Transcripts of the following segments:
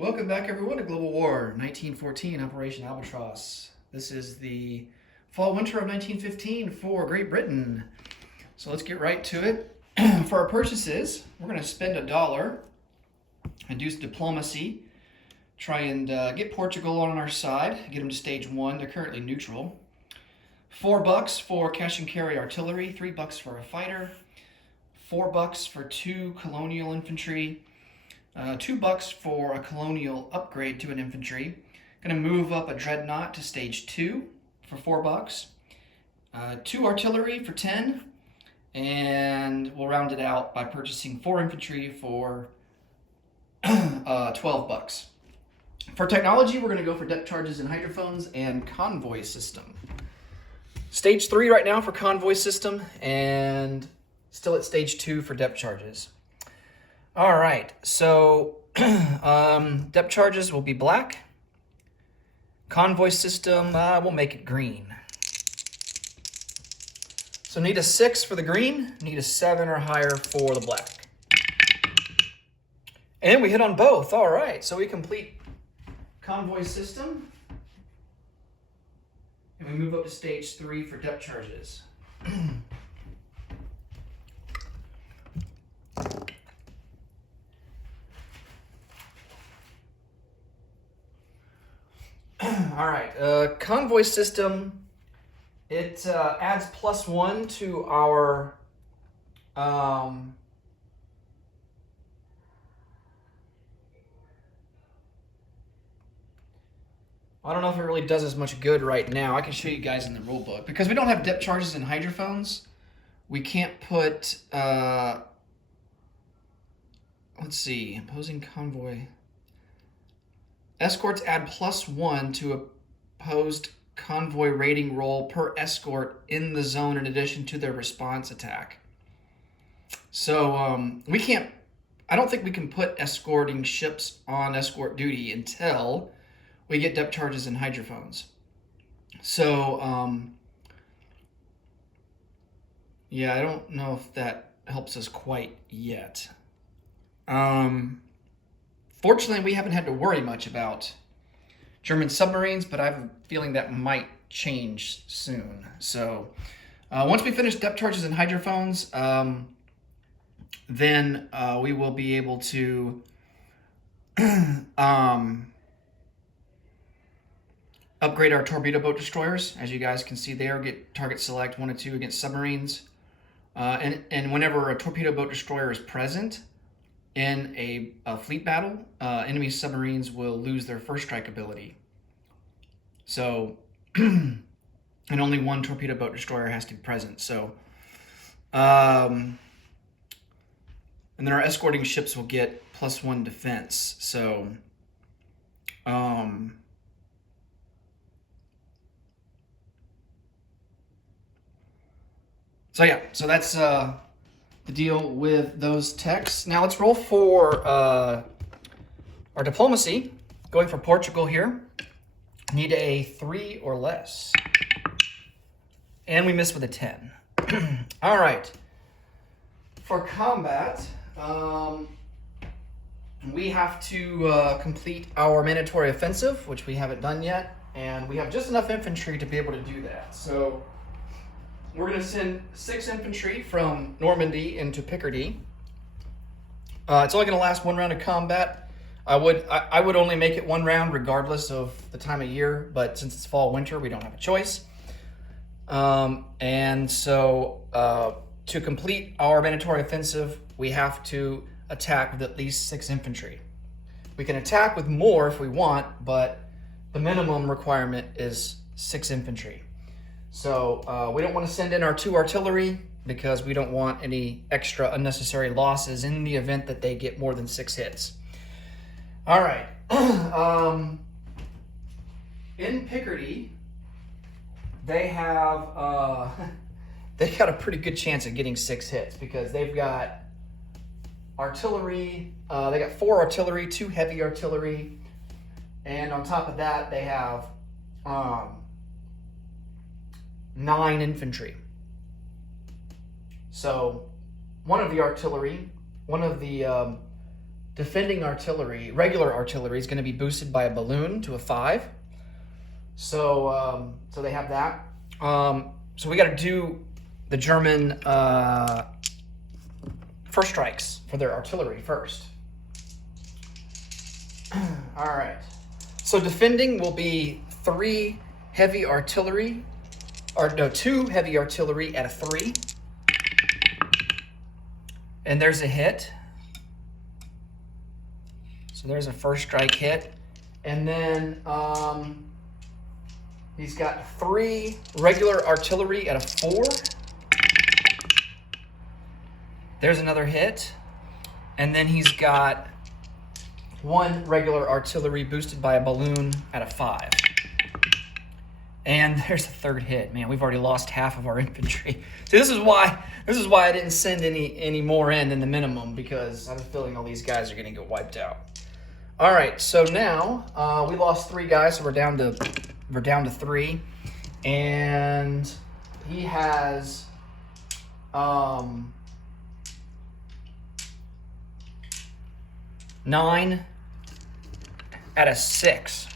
Welcome back, everyone, to Global War 1914, Operation Albatross. This is the fall-winter of 1915 for Great Britain. So let's get right to it. For our purchases, we're going to spend $1 and do some diplomacy. Try and get Portugal on our side, get them to stage 1. They're currently neutral. $4 for cash and carry artillery, $3 for a fighter, $4 for 2 colonial infantry, $2 for a colonial upgrade to an infantry. Going to move up a dreadnought to stage 2 for $4. 2 artillery for 10, and we'll round it out by purchasing 4 infantry for $12. For technology, we're going to go for depth charges and hydrophones and convoy system. Stage 3 right now for convoy system, and still at stage 2 for depth charges. All right, so depth charges will be black. Convoy system, we'll make it green. So need a 6 for the green, need a 7 or higher for the black. And we hit on both. All right, so we complete convoy system. And we move up to stage 3 for depth charges. All right, convoy system, it adds +1 to our I don't know if it really does as much good right now. I can show you guys in the rule book. Because we don't have depth charges and hydrophones, we can't put, let's see, opposing convoy. Escorts add +1 to opposed convoy rating roll per escort in the zone in addition to their response attack. So we can't, I don't think we can put escorting ships on escort duty until we get depth charges and hydrophones. So, yeah, I don't know if that helps us quite yet. Fortunately, we haven't had to worry much about German submarines, but I have a feeling that might change soon. So once we finish depth charges and hydrophones, then we will be able to upgrade our torpedo boat destroyers. As you guys can see there, get target select 1 and 2 against submarines. And whenever a torpedo boat destroyer is present in a fleet battle, enemy submarines will lose their first strike ability. So, and only 1 torpedo boat destroyer has to be present. So, and then our escorting ships will get +1 defense. So, so that's the deal with those techs. Now let's roll for our diplomacy. Going for Portugal here. Need a 3 or less. And we missed with a 10. All right. For combat, we have to complete our mandatory offensive, which we haven't done yet. And we have just enough infantry to be able to do that. So we're going to send 6 infantry from Normandy into Picardy. It's only going to last 1 round of combat. I would only make it 1 round regardless of the time of year, but since it's fall winter, we don't have a choice. And so to complete our mandatory offensive, we have to attack with at least 6 infantry. We can attack with more if we want, but the minimum requirement is 6 infantry. So we don't want to send in our 2 artillery because we don't want any extra unnecessary losses in the event that they get more than 6 hits. All right. In Picardy, they have they got a pretty good chance of getting 6 hits because they've got artillery. They got 4 artillery, 2 heavy artillery, and on top of that, they have 9 infantry. So one of the artillery, one of the defending artillery, regular artillery, is going to be boosted by a balloon to a 5. So, so they have that. So we got to do the German first strikes for their artillery first. All right. So defending will be 2 heavy artillery at a 3. And there's a hit. So there's a first strike hit. And then he's got 3 regular artillery at a 4. There's another hit. And then he's got 1 regular artillery boosted by a balloon at a 5. And there's a 3rd hit. Man, we've already lost half of our infantry. See, this is why I didn't send any more in than the minimum, because I have a feeling all these guys are going to get wiped out. All right, so now we lost 3 guys, so we're down to 3, and he has 9 at a 6.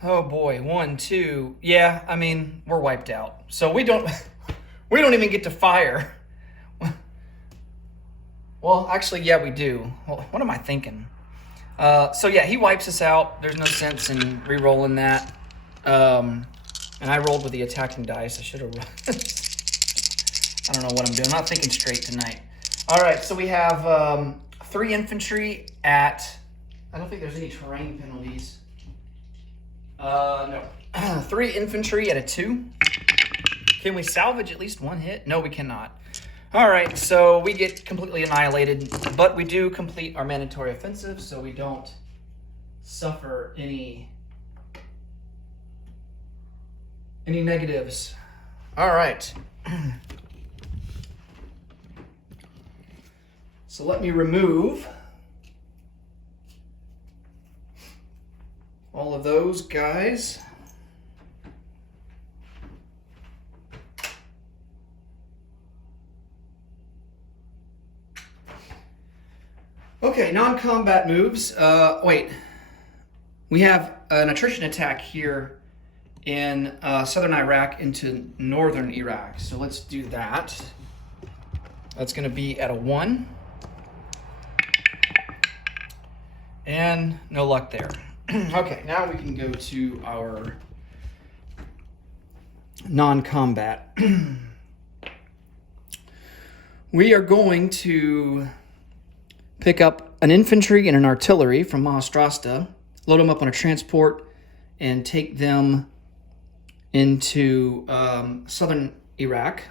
Oh boy, 1, 2. Yeah, I mean, we're wiped out. So we don't even get to fire. Well, actually, yeah, we do. Well, what am I thinking? So yeah, he wipes us out. There's no sense in re-rolling that. And I rolled with the attacking dice. I should have. I don't know what I'm doing. I'm not thinking straight tonight. All right, so we have 3 infantry at. I don't think there's any terrain penalties. No. 3 infantry at a 2. Can we salvage at least 1 hit? No, we cannot. All right, so we get completely annihilated, but we do complete our mandatory offensive, so we don't suffer any negatives. All right. So let me remove all of those guys. Okay, non-combat moves. Wait. We have an attrition attack here in southern Iraq into northern Iraq. So let's do that. That's going to be at a 1. And no luck there. Okay, now we can go to our non-combat. We are going to pick up an infantry and an artillery from Mahastrasta, load them up on a transport, and take them into southern Iraq.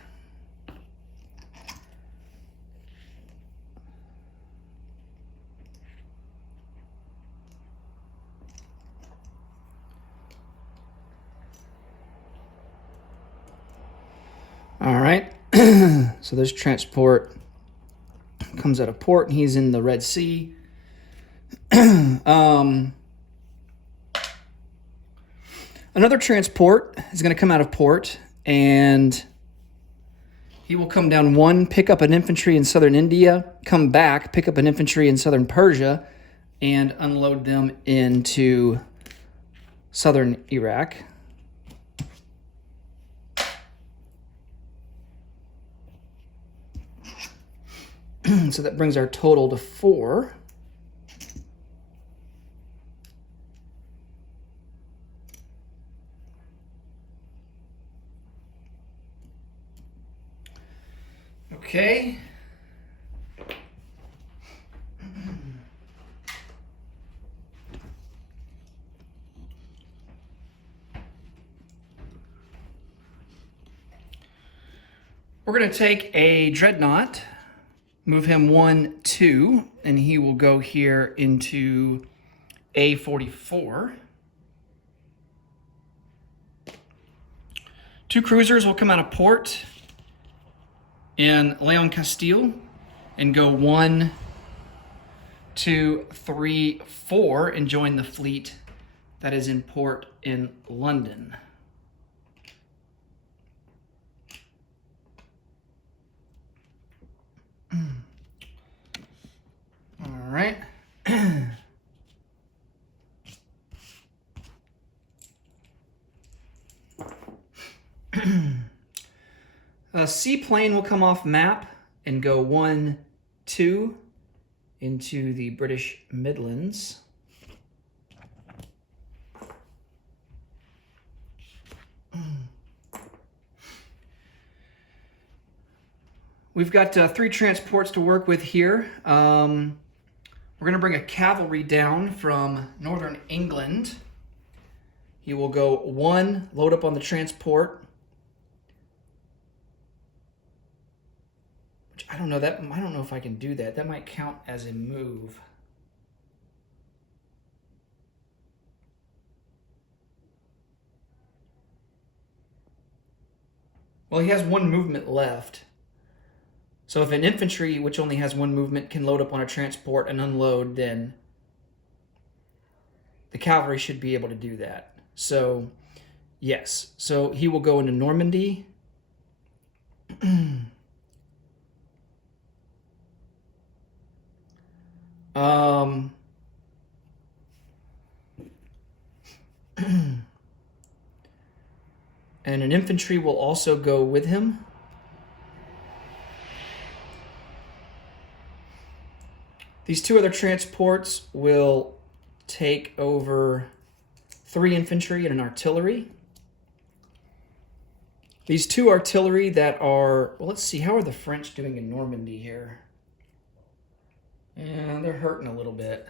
All right, so this transport comes out of port, and he's in the Red Sea. Another transport is going to come out of port, and he will come down 1, pick up an infantry in southern India, come back, pick up an infantry in southern Persia, and unload them into southern Iraq. So that brings our total to 4. Okay. We're going to take a dreadnought, move him 1, 2, and he will go here into A44. 2 cruisers will come out of port in Leon Castile and go 1, 2, 3, 4 and join the fleet that is in port in London. A seaplane will come off map and go 1, 2 into the British Midlands. We've got 3 transports to work with here. We're going to bring a cavalry down from northern England. He will go 1, load up on the transport. Which I don't know if I can do that. That might count as a move. Well, he has 1 movement left. So if an infantry, which only has 1 movement, can load up on a transport and unload, then the cavalry should be able to do that. So, yes. So he will go into Normandy. And an infantry will also go with him. These 2 other transports will take over 3 infantry and an artillery. These 2 artillery that are, well, let's see, how are the French doing in Normandy here? Yeah, they're hurting a little bit.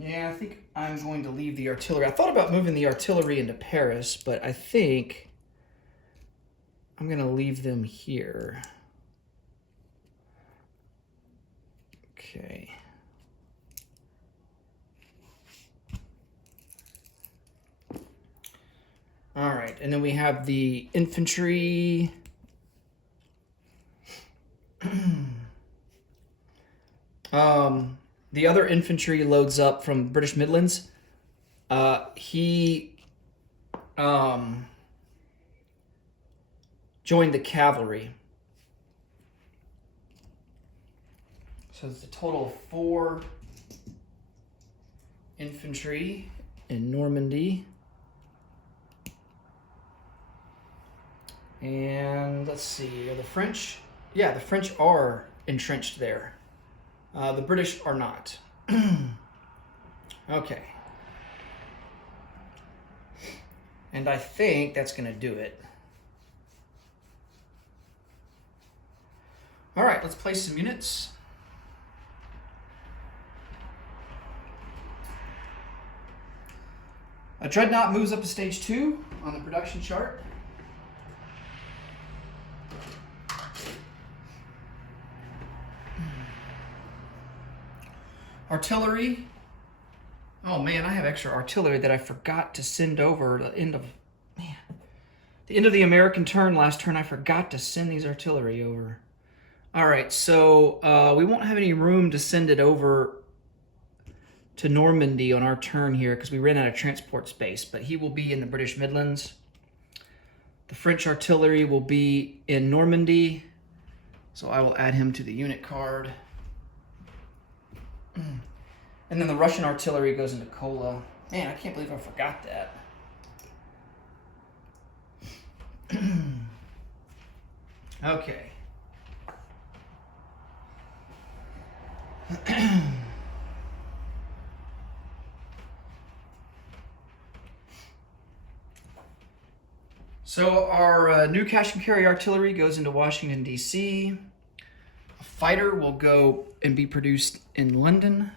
Yeah, I think I'm going to leave the artillery. I thought about moving the artillery into Paris, but I think I'm going to leave them here. Okay. All right, and then we have the infantry. The other infantry loads up from British Midlands. He joined the cavalry. So it's a total of 4 infantry in Normandy. And let's see, are the French? Yeah, the French are entrenched there. The British are not. Okay. And I think that's going to do it. All right, let's place some units. A dreadnought moves up to stage 2 on the production chart. Artillery. Oh man, I have extra artillery that I forgot to send over. The end of the American turn last turn, I forgot to send these artillery over. All right, so we won't have any room to send it over to Normandy on our turn here because we ran out of transport space, but he will be in the British Midlands. The French artillery will be in Normandy, so I will add him to the unit card. And then the Russian artillery goes into Kola. Man, I can't believe I forgot that. Okay. So our new cash and carry artillery goes into Washington, D.C. A fighter will go and be produced in London.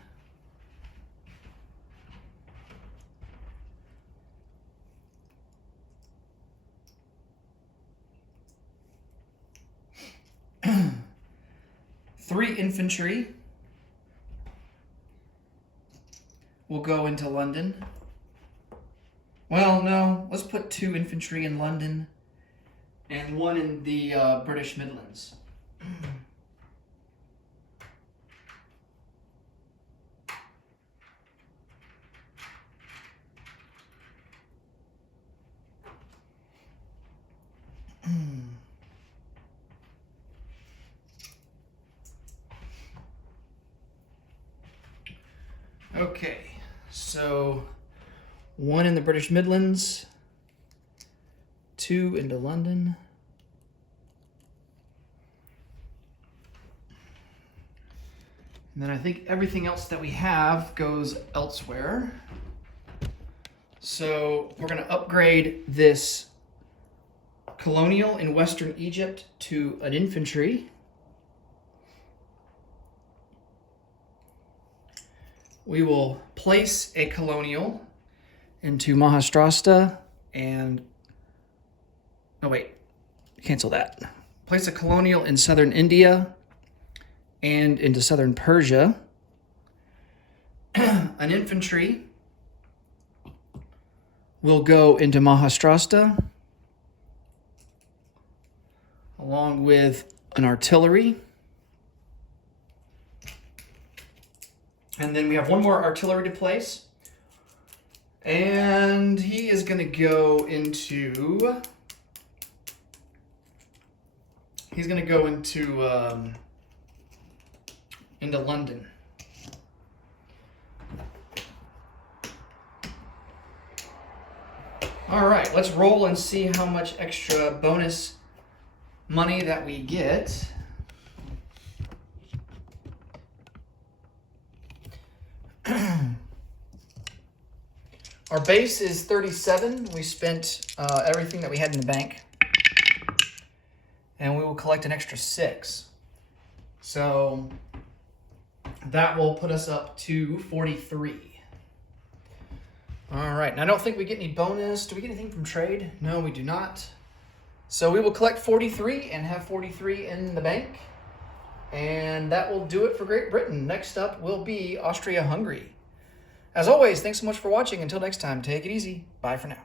Three infantry will go into London. Well, no, let's put 2 infantry in London and 1 in the British Midlands. Okay, so 1 in the British Midlands, 2 into London, and then I think everything else that we have goes elsewhere. So we're going to upgrade this colonial in Western Egypt to an infantry. We will place a colonial into Maharashtra and, oh wait, cancel that. Place a colonial in southern India and into southern Persia. An infantry will go into Maharashtra along with an artillery. And then we have one more artillery to place. And he is going to go into... He's going to go into London. All right, let's roll and see how much extra bonus money that we get. Our base is 37. We spent everything that we had in the bank. And we will collect an extra 6. So that will put us up to 43. All right, and I don't think we get any bonus. Do we get anything from trade? No, we do not. So we will collect 43 and have 43 in the bank. And that will do it for Great Britain. Next up will be Austria-Hungary. As always, thanks so much for watching. Until next time, take it easy. Bye for now.